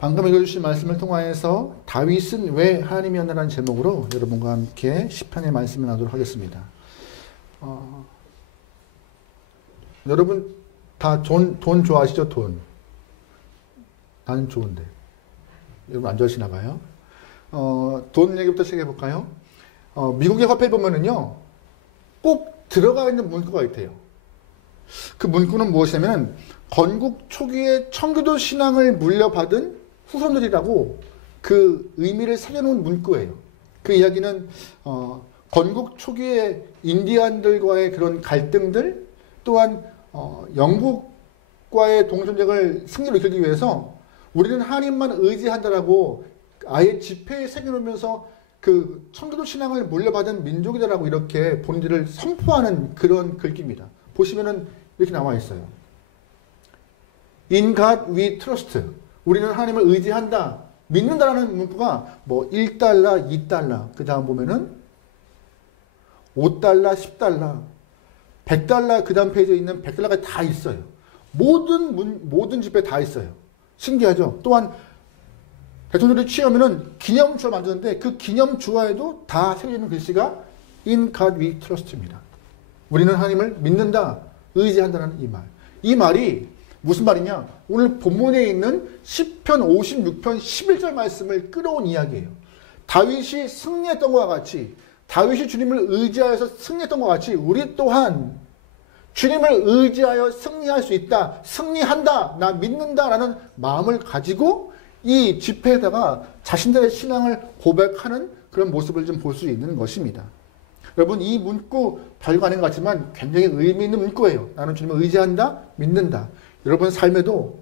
방금 읽어주신 말씀을 통하여서 다윗은 왜 하나님이었나라는 제목으로 여러분과 함께 시편의 말씀을 나누도록 하겠습니다. 여러분 다 돈 좋아하시죠? 돈. 나는 좋은데. 여러분 안 좋아하시나 봐요. 돈 얘기부터 시작해볼까요? 미국의 화폐 보면은요, 꼭 들어가 있는 문구가 있대요. 그 문구는 무엇이냐면, 건국 초기에 청교도 신앙을 물려받은 후손들이라고 그 의미를 새겨놓은 문구예요. 그 이야기는, 건국 초기에 인디안들과의 그런 갈등들, 또한, 영국과의 동전쟁을 승리로 이끌기 위해서 우리는 하나님만 의지한다라고 아예 지폐에 새겨놓으면서 그 청교도 신앙을 물려받은 민족이다라고 이렇게 본인들을 선포하는 그런 글귀입니다. 보시면은 이렇게 나와 있어요. In God we trust. 우리는 하나님을 의지한다, 믿는다라는 문구가 뭐 1달러, 2달러, 그 다음 보면은 5달러, 10달러, 100달러 그 다음 페이지에 있는 100달러가 다 있어요. 모든 지폐에 다 있어요. 신기하죠? 또한 대통령들이 취하면은 기념주화 만드는데 그 기념주화에도 다 새겨있는 글씨가 In God we trust입니다. 우리는 하나님을 믿는다, 의지한다는 이 말. 이 말이 무슨 말이냐? 오늘 본문에 있는 시편 56편 11절 말씀을 끌어온 이야기예요. 다윗이 승리했던 것과 같이, 다윗이 주님을 의지하여서 승리했던 것과 같이 우리 또한 주님을 의지하여 승리할 수 있다, 승리한다, 나 믿는다라는 마음을 가지고 이 집회에다가 자신들의 신앙을 고백하는 그런 모습을 좀 볼 수 있는 것입니다. 여러분, 이 문구 별거 아닌 것 같지만 굉장히 의미 있는 문구예요. 나는 주님을 의지한다, 믿는다. 여러분 삶에도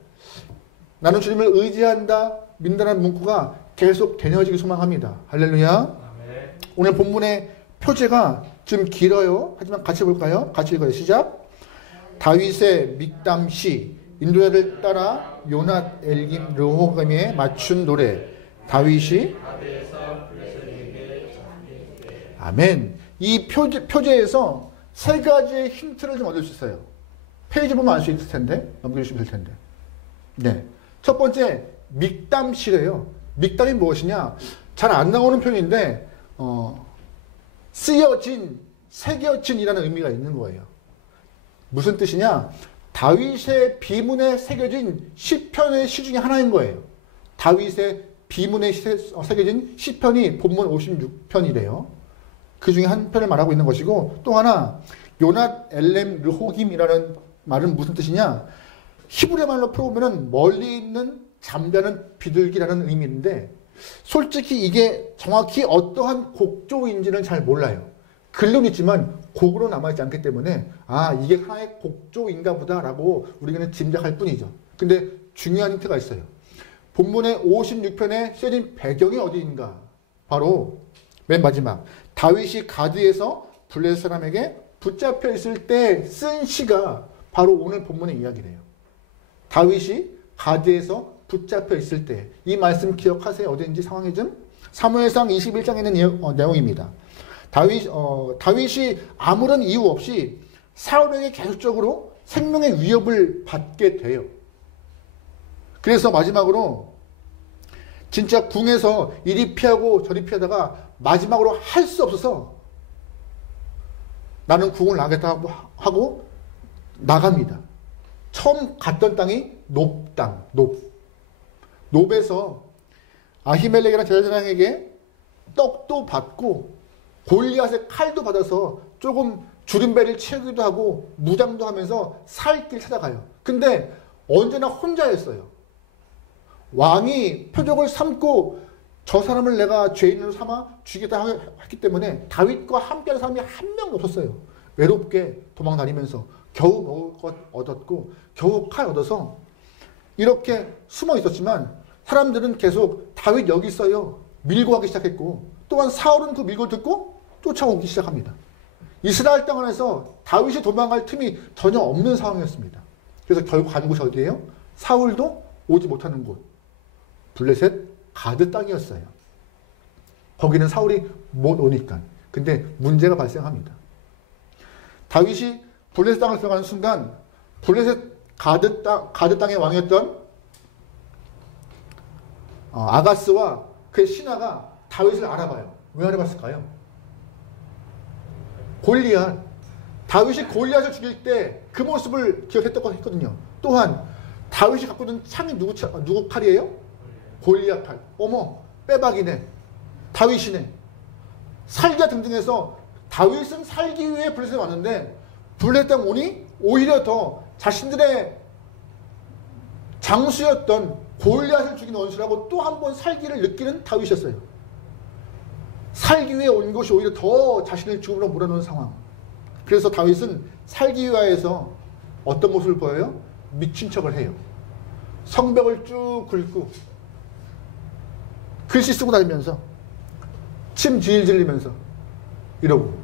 나는 주님을 의지한다, 믿는다는 문구가 계속 되뇌어지기 소망합니다. 할렐루야. 아멘. 오늘 본문의 표제가 좀 길어요. 하지만 같이 볼까요? 같이 읽어요. 시작. 다윗의 믹담시, 인도자를 따라 요낫 엘김 르호감에 맞춘 노래. 다윗이 아멘. 이 표제에서 세 가지의 힌트를 좀 얻을 수 있어요. 페이지 보면 알 수 있을 텐데 넘겨주시면 될 텐데. 네, 첫 번째 믹담시래요. 믹담이 무엇이냐? 잘 안 나오는 표현인데 쓰여진, 새겨진이라는 의미가 있는 거예요. 무슨 뜻이냐? 다윗의 비문에 새겨진 시편의 시 중에 하나인 거예요. 다윗의 비문에 새겨진 시편이 본문 56편이래요. 그 중에 한 편을 말하고 있는 것이고, 또 하나 요낫 엘렘 르호김이라는 말은 무슨 뜻이냐? 히브리 말로 풀어보면 멀리 있는 잠자는 비둘기라는 의미인데, 솔직히 이게 정확히 어떠한 곡조인지는 잘 몰라요. 글로는 있지만 곡으로 남아있지 않기 때문에 이게 하나의 곡조인가 보다라고 우리는 짐작할 뿐이죠. 근데 중요한 힌트가 있어요. 본문의 56편에 쓰여진 배경이 어디인가? 바로 맨 마지막 다윗이 가드에서 블레셋 사람에게 붙잡혀 있을 때 쓴 시가 바로 오늘 본문의 이야기래요. 다윗이 가드에서 붙잡혀 있을 때, 이 말씀 기억하세요. 어딘지 상황이 좀? 사무엘상 21장에 있는 내용입니다. 다윗이 아무런 이유 없이 사울에게 계속적으로 생명의 위협을 받게 돼요. 그래서 마지막으로 진짜 궁에서 이리 피하고 저리 피하다가 마지막으로 할 수 없어서 나는 궁을 나가겠다고 하고 나갑니다. 처음 갔던 땅이 놉 땅, 놉에서 아히멜렉이라는 제사장에게 떡도 받고 골리앗의 칼도 받아서 조금 주름배를 채우기도 하고 무장도 하면서 살 길 찾아가요. 근데 언제나 혼자였어요. 왕이 표적을 삼고 저 사람을 내가 죄인으로 삼아 죽이겠다 했기 때문에 다윗과 함께하는 사람이 한 명도 없었어요. 외롭게 도망다니면서 겨우 먹을 것 얻었고 겨우 칼 얻어서 이렇게 숨어 있었지만 사람들은 계속 다윗 여기 있어요, 밀고 가기 시작했고, 또한 사울은 그 밀고 듣고 쫓아오기 시작합니다. 이스라엘 땅 안에서 다윗이 도망갈 틈이 전혀 없는 상황이었습니다. 그래서 결국 간 곳이 어디예요? 사울도 오지 못하는 곳, 블레셋 가드 땅이었어요. 거기는 사울이 못 오니까. 근데 문제가 발생합니다. 다윗이 블레셋 땅을 들어가는 순간 블레셋 가드 땅의 왕이었던 아가스와 그의 신하가 다윗을 알아봐요. 왜 알아봤을까요? 골리앗. 다윗이 골리앗을 죽일 때 그 모습을 기억했다고 했거든요. 또한 다윗이 갖고 있는 창이 누구 칼이에요? 골리앗 칼. 어머, 빼박이네. 다윗이네. 살기가 등등해서 다윗은 살기 위해 블레셋에 왔는데 블레셋 땅 오니 오히려 더 자신들의 장수였던 골리앗을 죽인 원수라고 또 한 번 살기를 느끼는 다윗이었어요. 살기 위해 온 것이 오히려 더 자신을 죽음으로 몰아넣는 상황. 그래서 다윗은 살기 위하여서 어떤 모습을 보여요? 미친 척을 해요. 성벽을 쭉 긁고 글씨 쓰고 다니면서 침 질질 흘리면서 이러고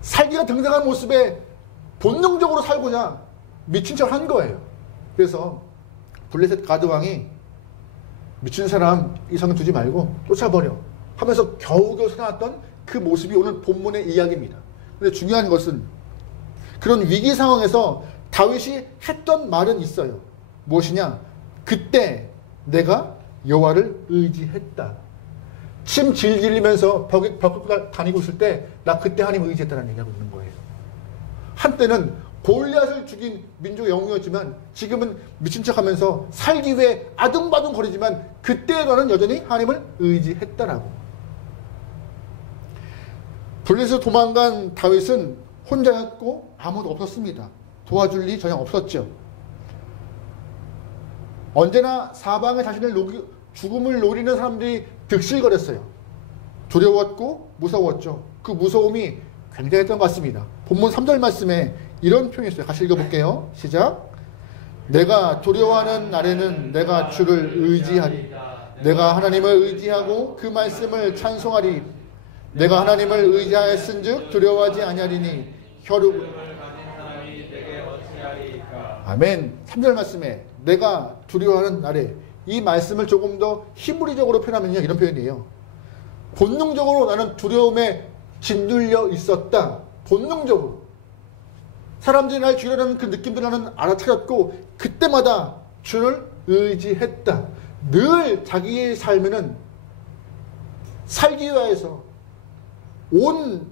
살기가 등등한 모습에 본능적으로 살고자 미친 척을 한 거예요. 그래서 블레셋 가드왕이 미친 사람 이상 두지 말고 쫓아버려 하면서 겨우겨우 살아났던 그 모습이 오늘 본문의 이야기입니다. 근데 중요한 것은 그런 위기 상황에서 다윗이 했던 말은 있어요. 무엇이냐? 그때 내가 여호와를 의지했다. 침 질질 흘리면서 벽 긁고 다니고 있을 때 나 그때 하나님 의지했다는 얘기하고 있는 거예요. 한때는 골리앗을 죽인 민족의 영웅이었지만 지금은 미친 척하면서 살기 위해 아둥바둥 거리지만 그때 너는 여전히 하나님을 의지했다라고. 블레셋에서 도망간 다윗은 혼자였고 아무도 없었습니다. 도와줄 리 전혀 없었죠. 언제나 사방에 자신을 죽음을 노리는 사람들이 득실거렸어요. 두려웠고 무서웠죠. 그 무서움이 굉장했던 것 같습니다. 본문 3절 말씀에 이런 표현이 있어요. 같이 읽어볼게요. 시작. 내가 두려워하는 날에는 내가 주를 의지하리. 내가 하나님을 의지하고 그 말씀을 찬송하리. 내가 하나님을 의지하였은즉 두려워하지 아니하리니 혈육. 아멘. 3절 말씀에 내가 두려워하는 날에 이 말씀을 조금 더 히브리적으로 표현하면요 이런 표현이에요. 본능적으로 나는 두려움에 짓눌려 있었다. 본능적으로 사람들이 날 죽이려는 그 느낌들을 나는 알아차렸고 그때마다 주를 의지했다. 늘 자기의 삶에는 살기 위해서 온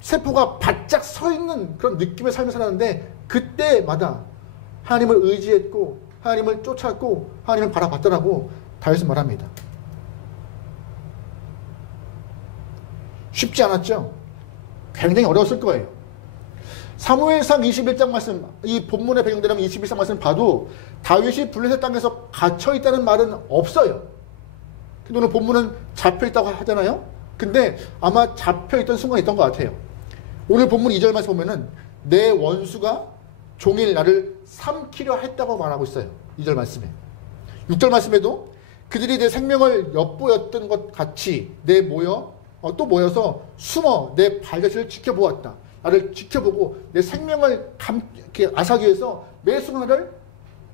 세포가 바짝 서 있는 그런 느낌의 삶을 살았는데 그때마다 하나님을 의지했고 하나님을 쫓았고 하나님을 바라봤더라고 다윗은 말합니다. 쉽지 않았죠? 굉장히 어려웠을 거예요. 사무엘상 21장 말씀, 이 본문의 배경되는 21장 말씀 봐도 다윗이 블레셋 땅에서 갇혀있다는 말은 없어요. 근데 오늘 본문은 잡혀있다고 하잖아요. 근데 아마 잡혀있던 순간이 있던 것 같아요. 오늘 본문 2절 말씀 보면은 내 원수가 종일 나를 삼키려 했다고 말하고 있어요. 2절 말씀에. 6절 말씀에도 그들이 내 생명을 엿보였던 것 같이 또 모여서 숨어 내 발자취를 지켜보았다. 나를 지켜보고 내 생명을 이렇게 앗아기 위해서 매 순간을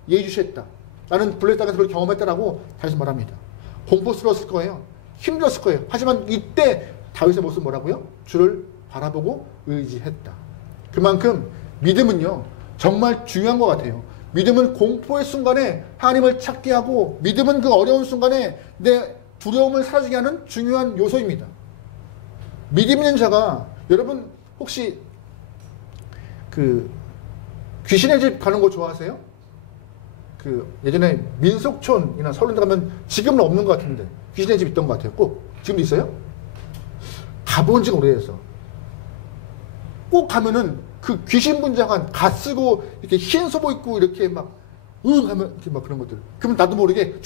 예의주시했다. 나는 블레셋 땅에서 그걸 경험했다라고 다윗이 말합니다. 공포스러웠을 거예요. 힘들었을 거예요. 하지만 이때 다윗의 모습은 뭐라고요? 주를 바라보고 의지했다. 그만큼 믿음은요 정말 중요한 것 같아요. 믿음은 공포의 순간에 하나님을 찾게 하고 믿음은 그 어려운 순간에 내 두려움을 사라지게 하는 중요한 요소입니다. 믿음 있는 자가 여러분 혹시 그 귀신의 집 가는 거 좋아하세요? 그 예전에 민속촌이나 서울대 가면 지금은 없는 것 같은데 귀신의 집 있던 것 같아요. 꼭 지금도 있어요? 가본 지가 오래돼서 꼭 가면은 그 귀신 분장한 갓 쓰고 이렇게 흰 소복 입고 이렇게 막 하면 이렇게 막 그런 것들. 그러면 나도 모르게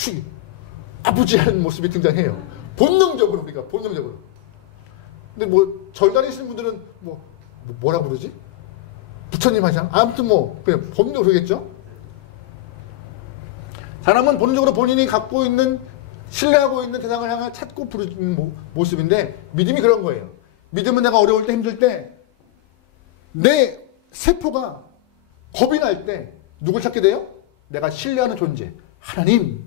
아부지한 모습이 등장해요. 본능적으로 우리가 본능적으로. 근데 뭐 절 다니시는 분들은 뭐라 그러지? 부처님 하시나? 아무튼 그냥 본능적으로 그러겠죠? 사람은 본능적으로 본인이 갖고 있는 신뢰하고 있는 대상을 향해 찾고 부르는 모습인데 믿음이 그런 거예요. 믿음은 내가 어려울 때 힘들 때 내 세포가 겁이 날 때 누굴 찾게 돼요? 내가 신뢰하는 존재 하나님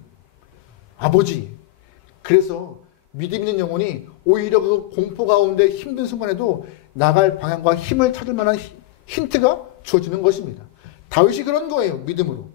아버지. 그래서 믿음 있는 영혼이 오히려 그 공포 가운데 힘든 순간에도 나갈 방향과 힘을 찾을 만한 힌트가 주어지는 것입니다. 다윗이 그런 거예요. 믿음으로.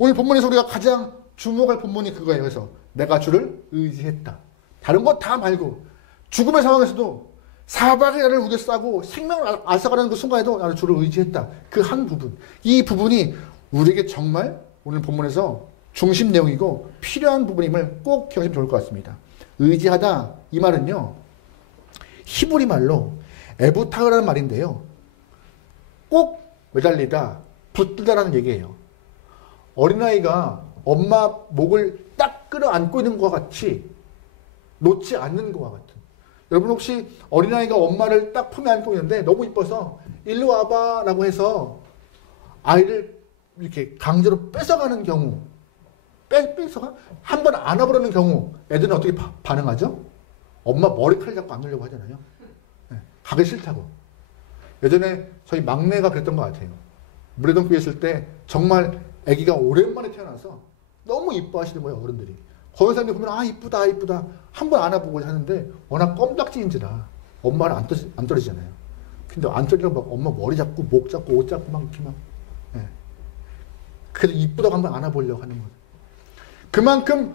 오늘 본문에서 우리가 가장 주목할 본문이 그거예요. 그래서 내가 주를 의지했다. 다른 거 다 말고 죽음의 상황에서도 사박이 나를 우겨싸고 생명을 앗아가는 그 순간에도 나를 주를 의지했다. 그 한 부분. 이 부분이 우리에게 정말 오늘 본문에서 중심 내용이고 필요한 부분임을 꼭 기억하시면 좋을 것 같습니다. 의지하다 이 말은요. 히브리 말로 에부타라는 말인데요. 꼭 매달리다, 붙들다라는 얘기예요. 어린아이가 엄마 목을 딱 끌어안고 있는 것과 같이 놓지 않는 것과 같은. 여러분 혹시 어린아이가 엄마를 딱 품에 안고 있는데 너무 이뻐서 일로 와봐 라고 해서 아이를 이렇게 강제로 뺏어가는 경우, 뺏어가? 한번 안아보려는 경우 애들은 어떻게 반응하죠? 엄마 머리칼 잡고 안으려고 하잖아요. 네, 가기 싫다고. 예전에 저희 막내가 그랬던 것 같아요. 무례동교회 있을 때 정말 아기가 오랜만에 태어나서 너무 이뻐하시는 거예요, 어른들이. 거기 사람들이 보면 아 이쁘다 이쁘다 한번 안아보고 하는데 워낙 껌딱지인지라 엄마를 안 떨어지잖아요. 근데 안 떨리면 막 엄마 머리 잡고 목 잡고 옷 잡고 막 이렇게 막. 네. 그래서 이쁘다고 한번 안아보려고 하는 거예요. 그만큼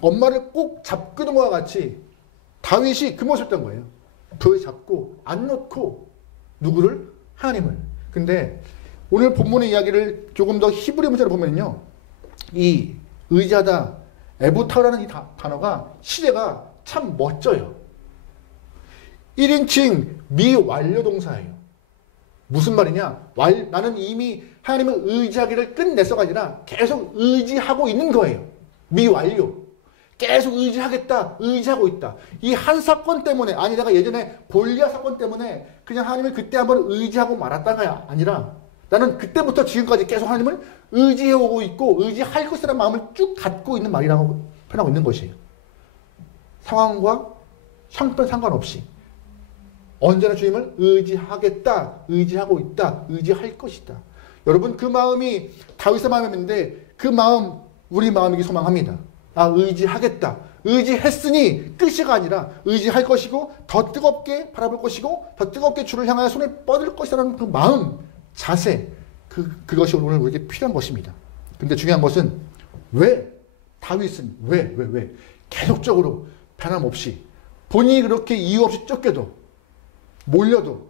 엄마를 꼭 잡고 있는 것과 같이 다윗이 그 모습이었던 거예요. 부에 잡고 안 놓고 누구를? 하나님을. 근데 오늘 본문의 이야기를 조금 더 히브리 문자로 보면요. 이 의지하다, 에부타라는 이 단어가 시제가 참 멋져요. 1인칭 미완료 동사예요. 무슨 말이냐? 나는 이미 하나님을 의지하기를 끝냈어가 아니라 계속 의지하고 있는 거예요. 미완료. 계속 의지하겠다, 의지하고 있다. 이 한 사건 때문에, 아니 내가 예전에 볼리아 사건 때문에 그냥 하나님을 그때 한번 의지하고 말았다가 아니라 나는 그때부터 지금까지 계속 하나님을 의지해오고 있고 의지할 것이라는 마음을 쭉 갖고 있는 말이라고 표현하고 있는 것이에요. 상황과 형편 상관없이 언제나 주님을 의지하겠다, 의지하고 있다, 의지할 것이다. 여러분 그 마음이 다윗의 마음인데 그 마음 우리 마음이기 소망합니다. 아 의지하겠다. 의지했으니 끝이가 아니라 의지할 것이고 더 뜨겁게 바라볼 것이고 더 뜨겁게 주를 향하여 손을 뻗을 것이라는 그 마음, 자세 그것이 오늘 우리에게 필요한 것입니다. 근데 중요한 것은 왜 다윗은 왜 계속적으로 변함없이 본인이 그렇게 이유 없이 쫓겨도 몰려도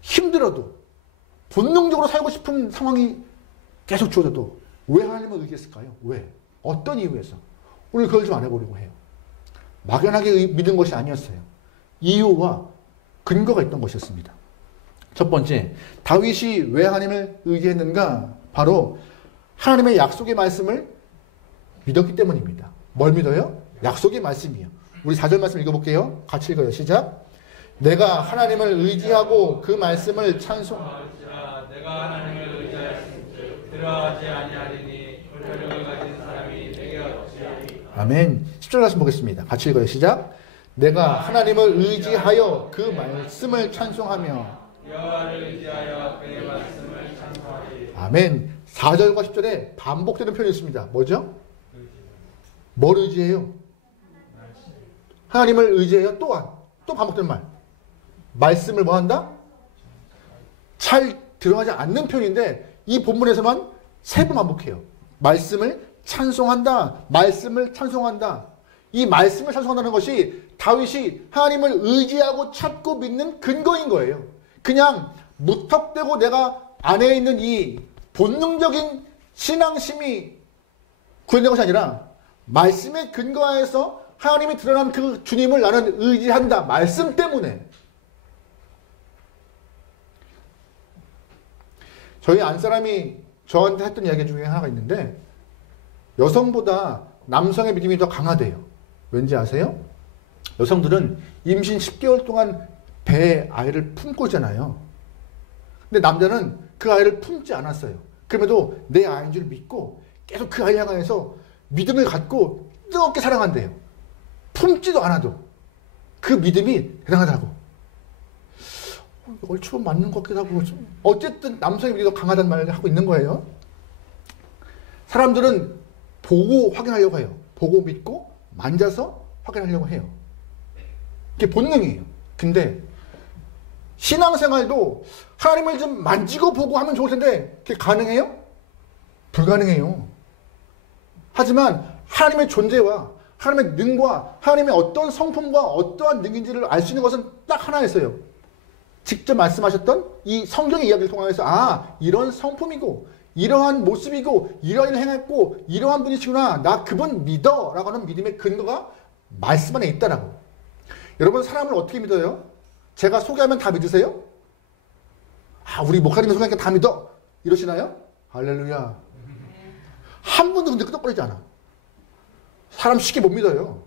힘들어도 본능적으로 살고 싶은 상황이 계속 주어져도 왜 하나님을 의지했을까요? 왜? 어떤 이유에서? 오늘 그걸 좀 알아보려고 해요. 막연하게 믿은 것이 아니었어요. 이유와 근거가 있던 것이었습니다. 첫 번째, 다윗이 왜 하나님을 의지했는가? 바로 하나님의 약속의 말씀을 믿었기 때문입니다. 뭘 믿어요? 약속의 말씀이요. 우리 4절 말씀 읽어볼게요. 같이 읽어요. 시작. 내가 하나님을 의지하고 그 말씀을 내가 하나님을 의지하였은즉 들어가지 아니하리니 권력을 가진 사람이 내게 없지. 아멘. 10절 말씀 보겠습니다. 같이 읽어요. 시작. 내가 하나님을 의지하여 그 말씀을 찬송하며 여호와를 의지하여 그의 말씀을 찬송하리. 아멘. 4절과 10절에 반복되는 표현이 있습니다. 뭐죠? 뭘 의지해요? 하나님을 의지해요. 또한 또 반복되는 말. 말씀을 뭐 한다? 잘 들어가지 않는 표현인데 이 본문에서만 3번 반복해요. 말씀을 찬송한다. 말씀을 찬송한다. 이 말씀을 찬송한다는 것이 다윗이 하나님을 의지하고 찾고 믿는 근거인 거예요. 그냥 무턱대고 내가 안에 있는 이 본능적인 신앙심이 구현된 것이 아니라 말씀의 근거하에서 하나님이 드러난 그 주님을 나는 의지한다. 말씀 때문에. 저희 안사람이 저한테 했던 이야기 중에 하나가 있는데 여성보다 남성의 믿음이 더 강하대요. 왠지 아세요? 여성들은 임신 10개월 동안 배에 아이를 품고 있잖아요. 근데 남자는 그 아이를 품지 않았어요. 그럼에도 내 아이인 줄 믿고 계속 그 아이 향해서 믿음을 갖고 뜨겁게 사랑한대요. 품지도 않아도 그 믿음이 대단하다고. 얼추 맞는 것 같기도 하고 어쨌든 남성의 믿음이 더 강하다는 말을 하고 있는 거예요. 사람들은 보고 확인하려고 해요. 보고 믿고 만져서 확인하려고 해요. 그게 본능이에요. 근데 신앙생활도 하나님을 좀 만지고 보고 하면 좋을 텐데 그게 가능해요? 불가능해요. 하지만 하나님의 존재와 하나님의 능과 하나님의 어떤 성품과 어떠한 능인지를 알 수 있는 것은 딱 하나 있어요. 직접 말씀하셨던 이 성경의 이야기를 통해서 이런 성품이고 이러한 모습이고 이러한 일을 행했고 이러한 분이시구나, 나 그분 믿어 라고 하는 믿음의 근거가 말씀 안에 있다라고. 여러분, 사람을 어떻게 믿어요? 제가 소개하면 다 믿으세요? 우리 목사님이 소개하니까 다 믿어 이러시나요? 할렐루야. 한 분도 근데 끄덕거리지 않아. 사람 쉽게 못 믿어요.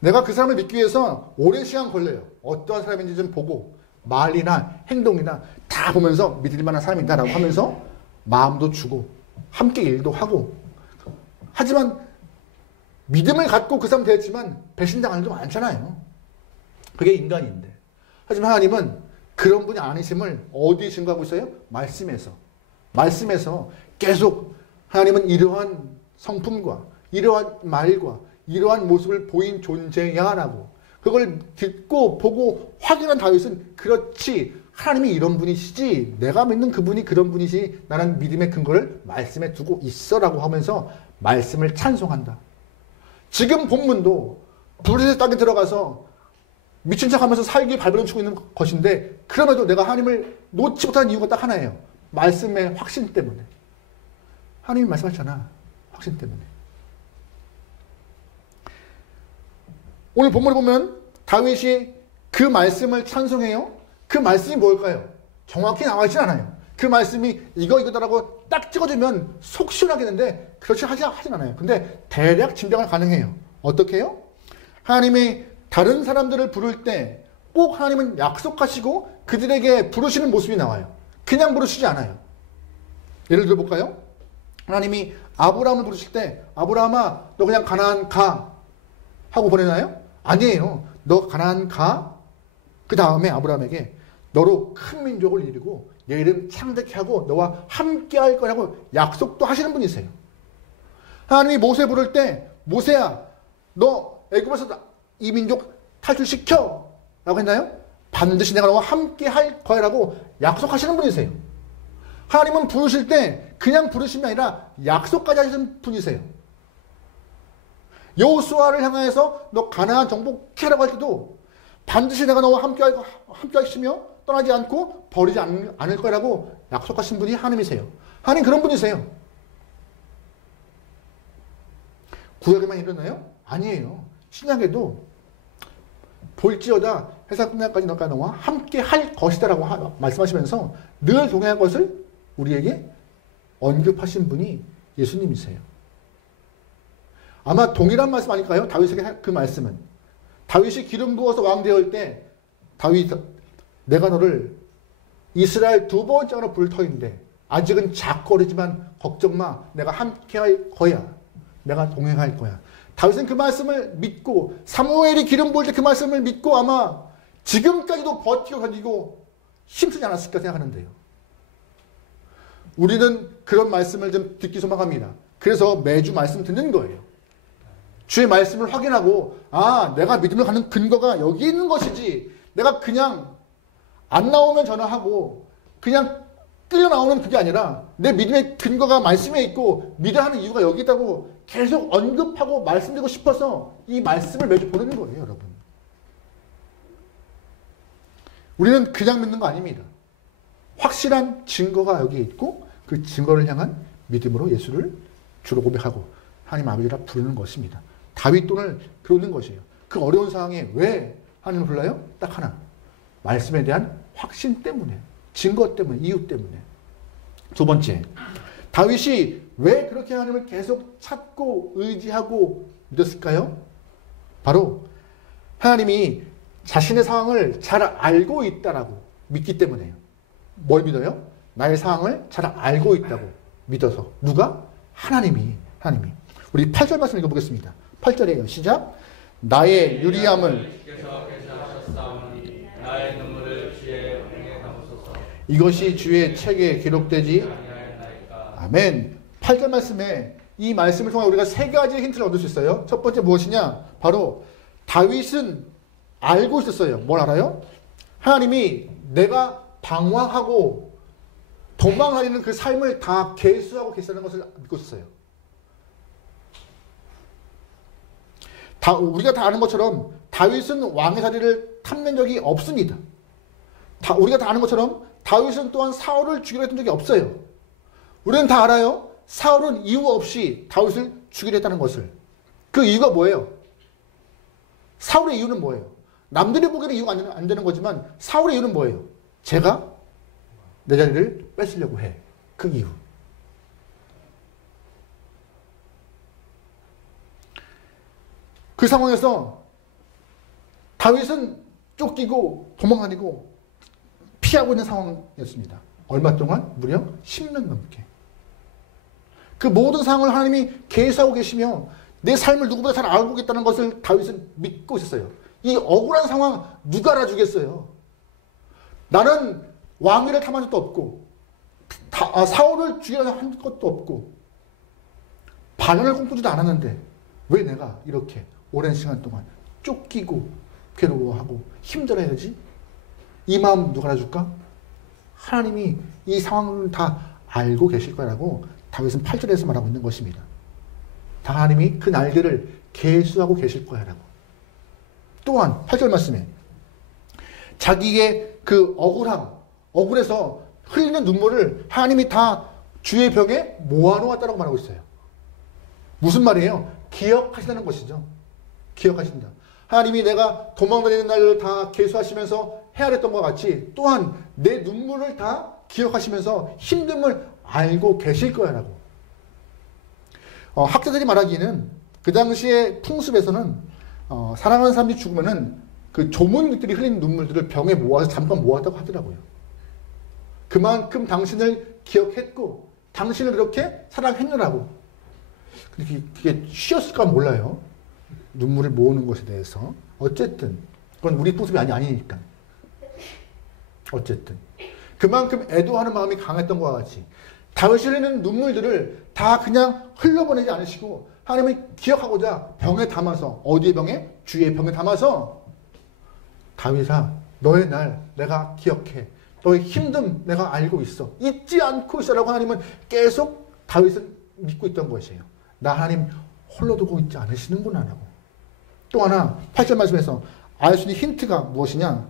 내가 그 사람을 믿기 위해서 오랜 시간 걸려요. 어떠한 사람인지 좀 보고 말이나 행동이나 다 보면서 믿을 만한 사람이다라고 하면서 마음도 주고 함께 일도 하고. 하지만 믿음을 갖고 그 사람 되었지만 배신당하는 게 많잖아요. 그게 인간인데. 하지만 하나님은 그런 분이 아니심을 어디에 증거하고 있어요? 말씀에서 계속 하나님은 이러한 성품과 이러한 말과 이러한 모습을 보인 존재야 라고. 그걸 듣고 보고 확인한 다윗은 그렇지, 하나님이 이런 분이시지, 내가 믿는 그분이 그런 분이시, 나는 믿음의 근거를 말씀에 두고 있어 라고 하면서 말씀을 찬송한다. 지금 본문도 불의 땅에 들어가서 미친 척하면서 살기 발버둥 치고 있는 것인데, 그럼에도 내가 하나님을 놓지 못하는 이유가 딱 하나예요. 말씀의 확신 때문에. 하나님이 말씀하셨잖아. 확신 때문에. 오늘 본문을 보면 다윗이 그 말씀을 찬송해요. 그 말씀이 뭘까요? 정확히 나와 있진 않아요. 그 말씀이 이거다라고 딱 찍어주면 속 시원하겠는데 그렇지 하진 않아요. 근데 대략 짐작은 가능해요. 어떻게 해요? 하나님이 다른 사람들을 부를 때 꼭 하나님은 약속하시고 그들에게 부르시는 모습이 나와요. 그냥 부르시지 않아요. 예를 들어 볼까요? 하나님이 아브라함을 부르실 때 아브라함아 너 그냥 가나안 가 하고 보내나요? 아니에요. 너 가나안 가. 그 다음에 아브라함에게 너로 큰 민족을 이루고 내 이름 창대케 하고 너와 함께 할 거라고 약속도 하시는 분이세요. 하나님이 모세 부를 때 모세야 너 애굽에서 이 민족 탈출시켜 라고 했나요? 반드시 내가 너와 함께 할 거야 라고 약속하시는 분이세요. 하나님은 부르실 때 그냥 부르심이 아니라 약속까지 하시는 분이세요. 여호수아를 향하여서 너 가나안 정복해라고 할 때도 반드시 내가 너와 함께 하시며 떠나지 않고 버리지 않을 거라고 약속하신 분이 하나님이세요. 하나님 그런 분이세요. 구약에만 이러나요? 아니에요. 신약에도 볼지어다 회사 끝날까지 너가 너와 함께 할 것이다 라고 말씀하시면서 늘 동행할 것을 우리에게 언급하신 분이 예수님이세요. 아마 동일한 말씀 아닐까요? 다윗에게 그 말씀은. 다윗이 기름 부어서 왕 되었을 때 다윗 내가 너를 이스라엘 두 번째 왕으로 부를 터인데 아직은 작고 어리지만 걱정 마. 내가 함께 할 거야. 내가 동행할 거야. 다윗은 그 말씀을 믿고 사무엘이 기름 부을 때 그 말씀을 믿고 아마 지금까지도 버티고 견디고 힘쓰지 않았을까 생각하는데요. 우리는 그런 말씀을 좀 듣기 소망합니다. 그래서 매주 말씀 듣는 거예요. 주의 말씀을 확인하고 내가 믿음을 갖는 근거가 여기 있는 것이지 내가 그냥 안 나오면 전화하고 그냥 끌려 나오는 그게 아니라 내 믿음의 근거가 말씀에 있고 믿어야 하는 이유가 여기 있다고 계속 언급하고 말씀드리고 싶어서 이 말씀을 매주 보내는 거예요, 여러분. 우리는 그냥 믿는 거 아닙니다. 확실한 증거가 여기 있고 그 증거를 향한 믿음으로 예수를 주로 고백하고 하나님 아버지라 부르는 것입니다. 다윗 오늘 그러는 것이에요. 그 어려운 상황에 왜 하나님을 불러요? 딱 하나. 말씀에 대한 확신 때문에, 증거 때문에, 이유 때문에. 두 번째, 다윗이 왜 그렇게 하나님을 계속 찾고 의지하고 믿었을까요? 바로 하나님이 자신의 상황을 잘 알고 있다라고 믿기 때문에요. 뭘 믿어요? 나의 상황을 잘 알고 있다고 믿어서. 누가? 하나님이. 우리 8절 말씀 읽어보겠습니다. 8절이에요. 시작. 나의 유리함을 나의 눈물을 주의 은혜에 담으소서. 이것이 주의 책에 기록되지. 아멘. 8절 말씀에 이 말씀을 통해 우리가 세 가지의 힌트를 얻을 수 있어요. 첫 번째 무엇이냐? 바로 다윗은 알고 있었어요. 뭘 알아요? 하나님이 내가 방황하고 도망다니는 그 삶을 다 계수하고 계시다는 것을 믿고 있었어요. 우리가 다 아는 것처럼 다윗은 왕의 자리를 탐낸 적이 없습니다. 우리가 다 아는 것처럼 다윗은 또한 사울을 죽이려 했던 적이 없어요. 우리는 다 알아요. 사울은 이유 없이 다윗을 죽이려 했다는 것을. 그 이유가 뭐예요? 사울의 이유는 뭐예요? 남들이 보기에는 이유가 안 되는 거지만 사울의 이유는 뭐예요? 제가 내 자리를 뺏으려고 해. 그 이유. 그 상황에서 다윗은 쫓기고 도망다니고 피하고 있는 상황이었습니다. 얼마 동안? 무려 10년 넘게. 그 모든 상황을 하나님이 계수하고 계시며 내 삶을 누구보다 잘 알고 있다는 것을 다윗은 믿고 있었어요. 이 억울한 상황 누가 알아주겠어요? 나는 왕위를 탐한 적도 없고 사울을 죽이려 한 것도 없고 반란을 꿈꾸지도 않았는데 왜 내가 이렇게 오랜 시간 동안 쫓기고 괴로워하고 힘들어야지? 이 마음 누가 알아줄까? 하나님이 이 상황을 다 알고 계실 거라고 다윗은 8절에서 말하고 있는 것입니다. 다 하나님이 그 날들을 계수하고 계실 거야라고. 또한 8절 말씀에 자기의 그 억울해서 흘리는 눈물을 하나님이 다 주의 병에 모아놓았다고 말하고 있어요. 무슨 말이에요? 기억하신다는 것이죠. 기억하신다. 하나님이 내가 도망다니는 날을 다 계수하시면서 헤아렸던 것 같이 또한 내 눈물을 다 기억하시면서 힘듦을 알고 계실 거야라고. 학자들이 말하기에는 그 당시의 풍습에서는 사랑하는 사람이 죽으면은 그 조문들이 흘린 눈물들을 병에 모아서 잠깐 모았다고 하더라고요. 그만큼 당신을 기억했고 당신을 그렇게 사랑했느라고. 그게 쉬었을까 몰라요. 눈물을 모으는 것에 대해서. 어쨌든 그건 우리 풍습이 아니니까. 어쨌든 그만큼 애도하는 마음이 강했던 것과 같이 다윗이 흘리는 눈물들을 다 그냥 흘려보내지 않으시고 하나님을 기억하고자 병에 담아서, 어디의 병에? 주의 병에 담아서 다윗아 너의 날 내가 기억해. 너의 힘듦 내가 알고 있어. 잊지 않고 있어라고 하나님은 계속 다윗은 믿고 있던 것이에요. 나 하나님 홀로 두고 있지 않으시는구나 라고. 또 하나 8절 말씀에서 알 수 있는 힌트가 무엇이냐?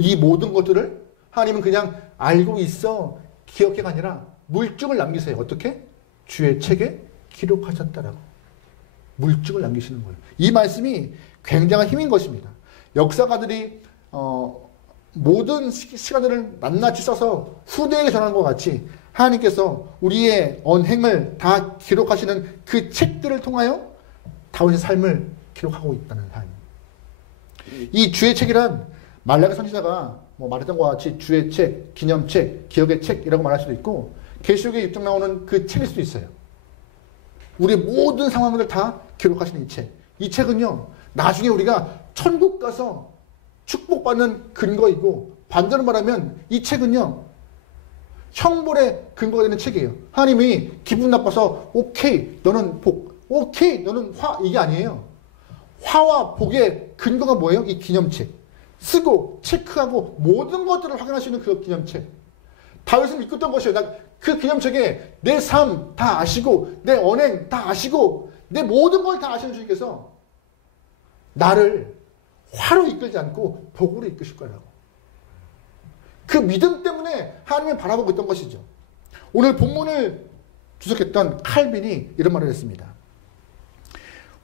이 모든 것들을 하나님은 그냥 알고 있어, 기억해가 아니라 물증을 남기세요. 어떻게? 주의 책에 기록하셨다라고. 물증을 남기시는 거예요. 이 말씀이 굉장한 힘인 것입니다. 역사가들이 모든 시간들을 낱낱이 써서 후대에게 전하는 것 같이 하나님께서 우리의 언행을 다 기록하시는 그 책들을 통하여 다윗의 삶을 기록하고 있다는 사람. 이 주의 책이란 말라기 선지자가 말했던 것 같이 주의 책, 기념책, 기억의 책이라고 말할 수도 있고 계시록에 6장 나오는 그 책일 수도 있어요. 우리의 모든 상황들을 다 기록하시는 이 책. 이 책은요, 나중에 우리가 천국 가서 축복받는 근거이고 반대로 말하면 이 책은요, 형벌의 근거가 되는 책이에요. 하나님이 기분 나빠서 오케이, 너는 복, 오케이, 너는 화, 이게 아니에요. 화와 복의 근거가 뭐예요? 이 기념책. 쓰고 체크하고 모든 것들을 확인할 수 있는 그 기념책. 다윗은 믿고 있던 것이에요. 그 기념책에 내 삶 다 아시고 내 언행 다 아시고 내 모든 걸 다 아시는 주님께서 나를 화로 이끌지 않고 복으로 이끄실 거라고. 그 믿음 때문에 하나님을 바라보고 있던 것이죠. 오늘 본문을 주석했던 칼빈이 이런 말을 했습니다.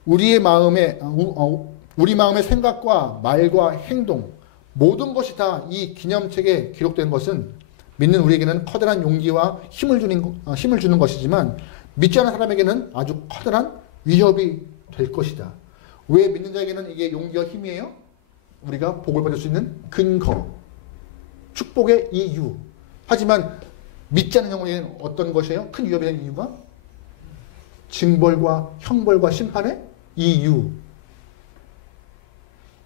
우리 마음의 생각과 말과 행동 모든 것이 다 이 기념책에 기록된 것은 믿는 우리에게는 커다란 용기와 힘을 주는 것이지만 믿지 않은 사람에게는 아주 커다란 위협이 될 것이다. 왜 믿는 자에게는 이게 용기와 힘이에요? 우리가 복을 받을 수 있는 근거, 축복의 이유. 하지만 믿지 않는 영혼에게는 어떤 것이에요? 큰 위협이 되는 이유가? 징벌과 형벌과 심판의 이유.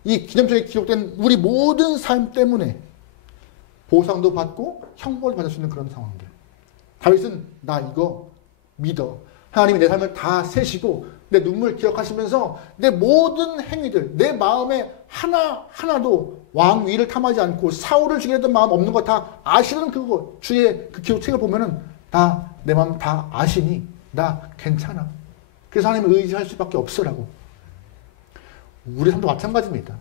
이 기념책에 기록된 우리 모든 삶 때문에 보상도 받고 형벌을 받을 수 있는 그런 상황들. 다윗은 나 이거 믿어. 하나님이 내 삶을 다 세시고 내 눈물 기억하시면서 내 모든 행위들, 내 마음에 하나도 왕 위를 탐하지 않고 사울을 죽이려던 마음 없는 거 다 아시는 그거, 주의 그 기록책을 보면은 다 내 마음 다 아시니 나 괜찮아. 그래서 하나님을 의지할 수밖에 없으라고. 우리 삶도 마찬가지입니다.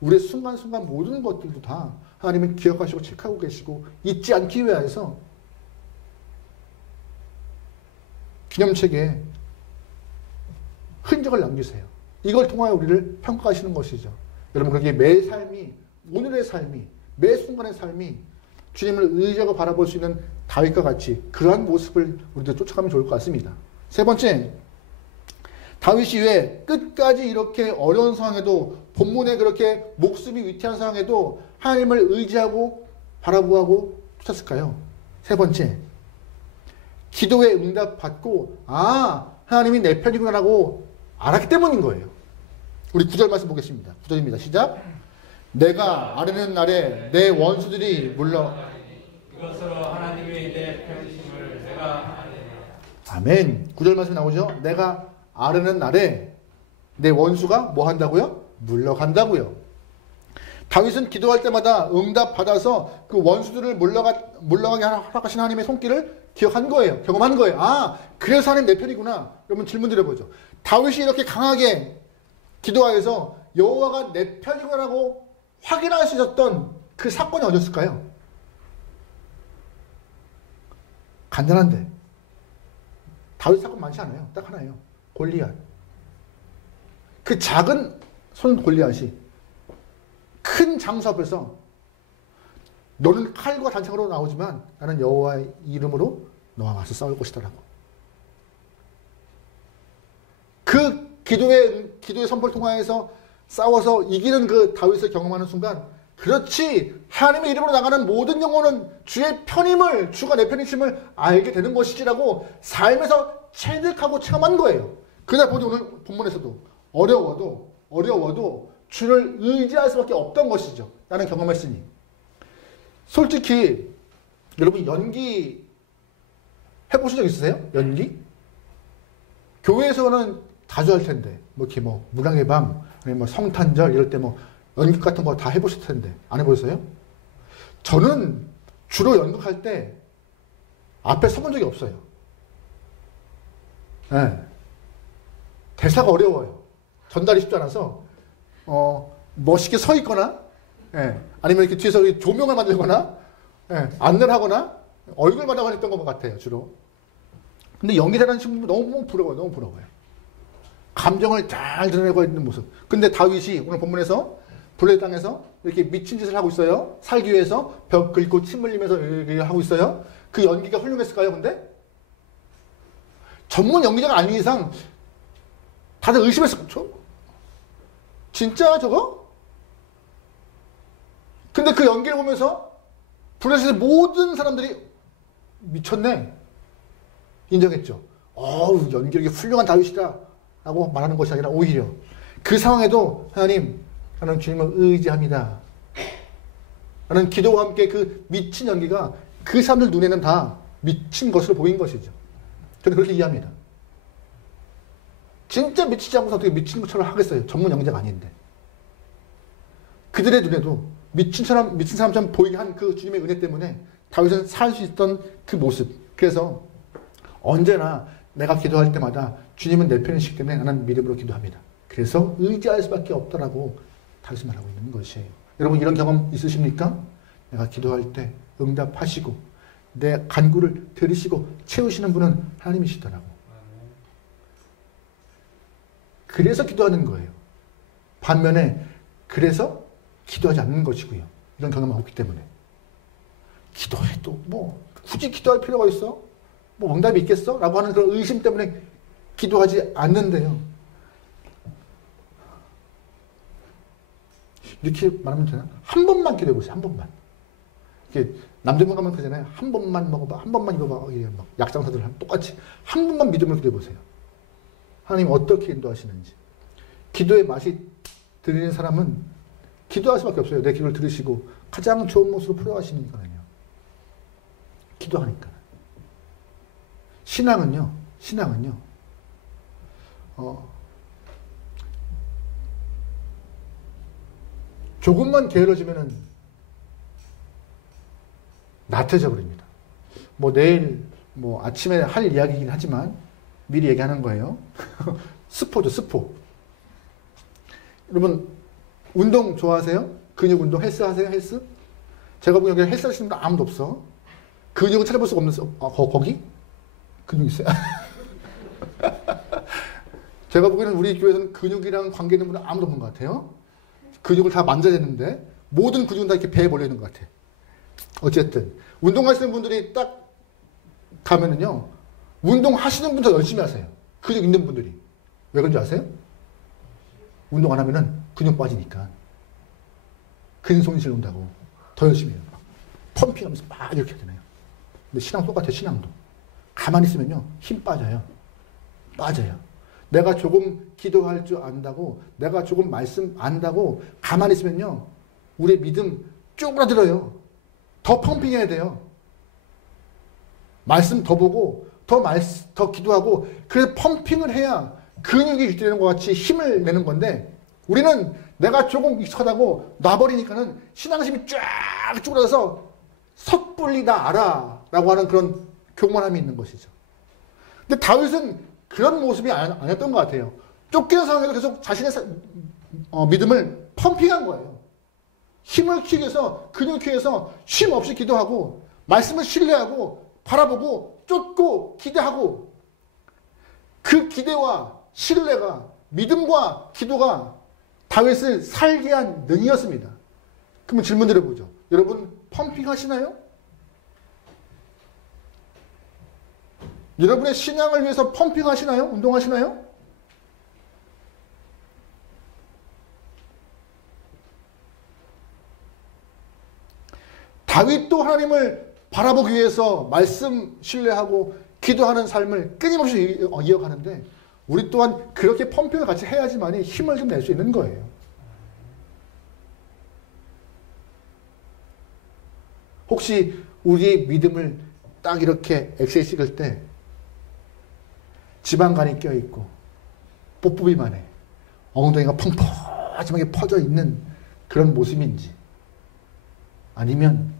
우리의 순간순간 모든 것들도 다 하나님은 기억하시고 체크하고 계시고 잊지 않기 위해서 기념책에 흔적을 남기세요. 이걸 통하여 우리를 평가하시는 것이죠. 여러분, 그렇게 매 삶이, 오늘의 삶이, 매 순간의 삶이 주님을 의지하고 바라볼 수 있는 다윗과 같이 그러한 모습을 우리도 쫓아가면 좋을 것 같습니다. 세 번째, 다윗이 왜 끝까지 이렇게 어려운 상황에도, 본문에 그렇게 목숨이 위태한 상황에도 하나님을 의지하고 바라보고 쫓았을까요? 세 번째, 기도에 응답받고 하나님이 내 편이구나라고 알았기 때문인 거예요. 우리 9절 말씀 보겠습니다. 9절입니다. 시작. 내가 아뢰는 날에 내 원수들이 물러. 이것으로 하나님의 내 편이심을 내가 아뢰노라. 아멘. 9절 말씀 나오죠. 내가 아뢰는 날에 내 원수가 뭐 한다고요? 물러간다고요. 다윗은 기도할 때마다 응답받아서 그 원수들을 물러가게 허락하신 하나님의 손길을 기억한 거예요. 경험한 거예요. 그래서 하나님 내 편이구나. 여러분 질문 드려보죠. 다윗이 이렇게 강하게 기도하여서 여호와가 내 편이구나라고 확인할 수 있었던 그 사건이 어디였을까요? 간단한데 다윗 사건 많지 않아요. 딱 하나예요. 골리앗. 그 작은 손 골리앗이 큰 장수 앞에서 너는 칼과 단창으로 나오지만 나는 여호와의 이름으로 너와 맞서 싸울 것이다라고. 그 기도의 선포를 통하여서 싸워서 이기는 그 다윗을 경험하는 순간, 그렇지, 하나님의 이름으로 나가는 모든 영혼은 주의 편임을, 주가 내 편이심을 알게 되는 것이지라고 삶에서 체득하고 체험한 거예요. 그날 보니 오늘 본문에서도 어려워도 주를 의지할 수밖에 없던 것이죠. 나는 경험했으니. 솔직히 여러분 연기 해보신 적 있으세요? 연기? 교회에서는 자주 할 텐데 뭐 이렇게 뭐 문학의 밤, 아니면 뭐 성탄절 이럴 때 뭐 연극 같은 거 다 해보실 텐데 안 해보셨어요? 저는 주로 연극할 때 앞에 서본 적이 없어요. 네. 대사가 어려워요. 전달이 쉽지 않아서 멋있게 서 있거나, 아니면 이렇게 뒤에서 조명을 만들거나, 안내를 하거나 얼굴 마담을 했던 것 같아요, 주로. 근데 연기 잘하는 친구들 너무 부러워요. 너무 부러워요. 감정을 잘 드러내고 있는 모습. 근데 다윗이 오늘 본문에서 블레 땅에서 이렇게 미친 짓을 하고 있어요. 살기 위해서 벽 긁고 침 흘리면서 이렇게 하고 있어요. 그 연기가 훌륭했을까요? 근데 전문 연기자가 아닌 이상 다들 의심했을 거죠. 진짜 저거? 근데 그 연기를 보면서 블레셋의 모든 사람들이 미쳤네 인정했죠. 연기력이 훌륭한 다윗이다 라고 말하는 것이 아니라 오히려 그 상황에도 하나님, 나는 주님을 의지합니다 라는 기도와 함께 그 미친 연기가 그 사람들 눈에는 다 미친 것으로 보인 것이죠. 저는 그렇게 이해합니다. 진짜 미치지 않고서 어떻게 미친 것처럼 하겠어요. 전문 연기자가 아닌데. 그들의 눈에도 미친 사람처럼 보이게 한 그 주님의 은혜 때문에 다윗은 살 수 있던 그 모습. 그래서 언제나 내가 기도할 때마다 주님은 내 편이시기 때문에 나는 믿음으로 기도합니다. 그래서 의지할 수밖에 없다라고 다윗은 말하고 있는 것이에요. 여러분 이런 경험 있으십니까? 내가 기도할 때 응답하시고 내 간구를 들으시고 채우시는 분은 하나님이시더라고. 그래서 기도하는 거예요. 반면에 그래서 기도하지 않는 것이고요. 이런 경험이 없기 때문에. 기도해도 뭐 굳이 기도할 필요가 있어? 뭐 응답이 있겠어? 라고 하는 그런 의심 때문에 기도하지 않는데요. 이렇게 말하면 되나? 한 번만 기도해보세요. 한 번만. 이렇게 남대문 가면 그러잖아요. 한 번만 먹어봐. 한 번만 이거 봐. 막 약장사들 똑같이 한 번만 믿음으로 기도해보세요. 하나님 어떻게 인도하시는지. 기도의 맛이 들리는 사람은 기도할 수밖에 없어요. 내 기도를 들으시고 가장 좋은 모습으로 풀어가시니까요. 기도하니까. 신앙은요. 조금만 게을러지면은 나태해져 버립니다. 뭐 내일 뭐 아침에 할 이야기이긴 하지만 미리 얘기하는 거예요. 스포죠, 스포. 여러분 운동 좋아하세요? 근육 운동, 헬스 하세요? 헬스? 제가 보기엔 여기 헬스 하시는 분 아무도 없어. 근육은 찾아볼 수가 없는, 거기? 근육 있어요? 제가 보기에는 우리 교회에서는 근육이랑 관계 있는 분은 아무도 없는 것 같아요. 근육을 다 만져야 되는데 모든 근육은 다 이렇게 배에 몰려있는 것 같아. 어쨌든 운동하시는 분들이 딱 가면은요, 운동하시는 분들 더 열심히 하세요. 근육 있는 분들이. 왜 그런지 아세요? 운동 안 하면은 근육 빠지니까. 근손실 온다고 더 열심히 해요. 펌핑하면서 막 이렇게 하잖아요. 근데 신앙 똑같아요. 신앙도 가만히 있으면요 힘 빠져요. 빠져요. 내가 조금 기도할 줄 안다고, 내가 조금 말씀 안다고 가만히 있으면요 우리의 믿음 쪼그라들어요. 더 펌핑해야 돼요. 말씀 더 보고 더 기도하고, 그래서 펌핑을 해야 근육이 유지되는 것 같이 힘을 내는 건데, 우리는 내가 조금 익숙하다고 놔버리니까는 신앙심이 쫙 쪼그라서 섣불리 나 알아 라고 하는 그런 교만함이 있는 것이죠. 근데 다윗은 그런 모습이 아니었던 것 같아요. 쫓기는 상황에서 계속 자신의 믿음을 펌핑한 거예요. 힘을 키우기 위해서, 근육을 키우기 위해서 쉼 없이 기도하고, 말씀을 신뢰하고, 바라보고, 쫓고, 기대하고, 그 기대와 신뢰가, 믿음과 기도가 다윗을 살게 한 능이었습니다. 그러면 질문 드려보죠. 여러분 펌핑 하시나요? 여러분의 신앙을 위해서 펌핑 하시나요? 운동하시나요? 다윗도 하나님을 바라보기 위해서 말씀 신뢰하고 기도하는 삶을 끊임없이 이어가는데, 우리 또한 그렇게 펌핑을 같이 해야지만 힘을 좀 낼 수 있는 거예요. 혹시 우리의 믿음을 딱 이렇게 엑셀 찍을 때 지방간이 껴있고 뽀뽀비만 해, 엉덩이가 펑퍼짐하게 퍼져 있는 그런 모습인지, 아니면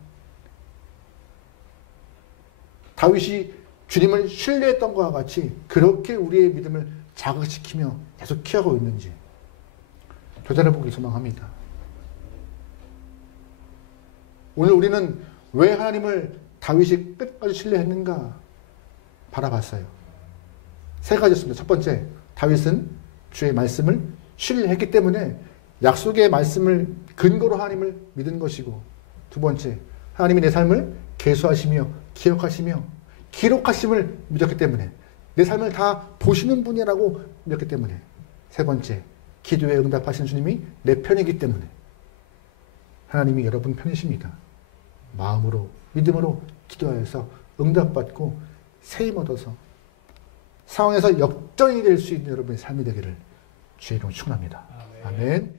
다윗이 주님을 신뢰했던 것과 같이 그렇게 우리의 믿음을 자극시키며 계속 키워가고 있는지 되돌아보길 소망합니다. 오늘 우리는 왜 하나님을 다윗이 끝까지 신뢰했는가 바라봤어요. 세 가지였습니다. 첫 번째, 다윗은 주의 말씀을 신뢰했기 때문에 약속의 말씀을 근거로 하나님을 믿은 것이고, 두 번째, 하나님이 내 삶을 계수하시며 기억하시며 기록하심을 믿었기 때문에, 내 삶을 다 보시는 분이라고 믿었기 때문에, 세 번째, 기도에 응답하시는 주님이 내 편이기 때문에 하나님이 여러분 편이십니다. 마음으로 믿음으로 기도하여서 응답받고 세임 얻어서 상황에서 역전이 될 수 있는 여러분의 삶이 되기를 주의 이름으로 축원합니다. 아멘.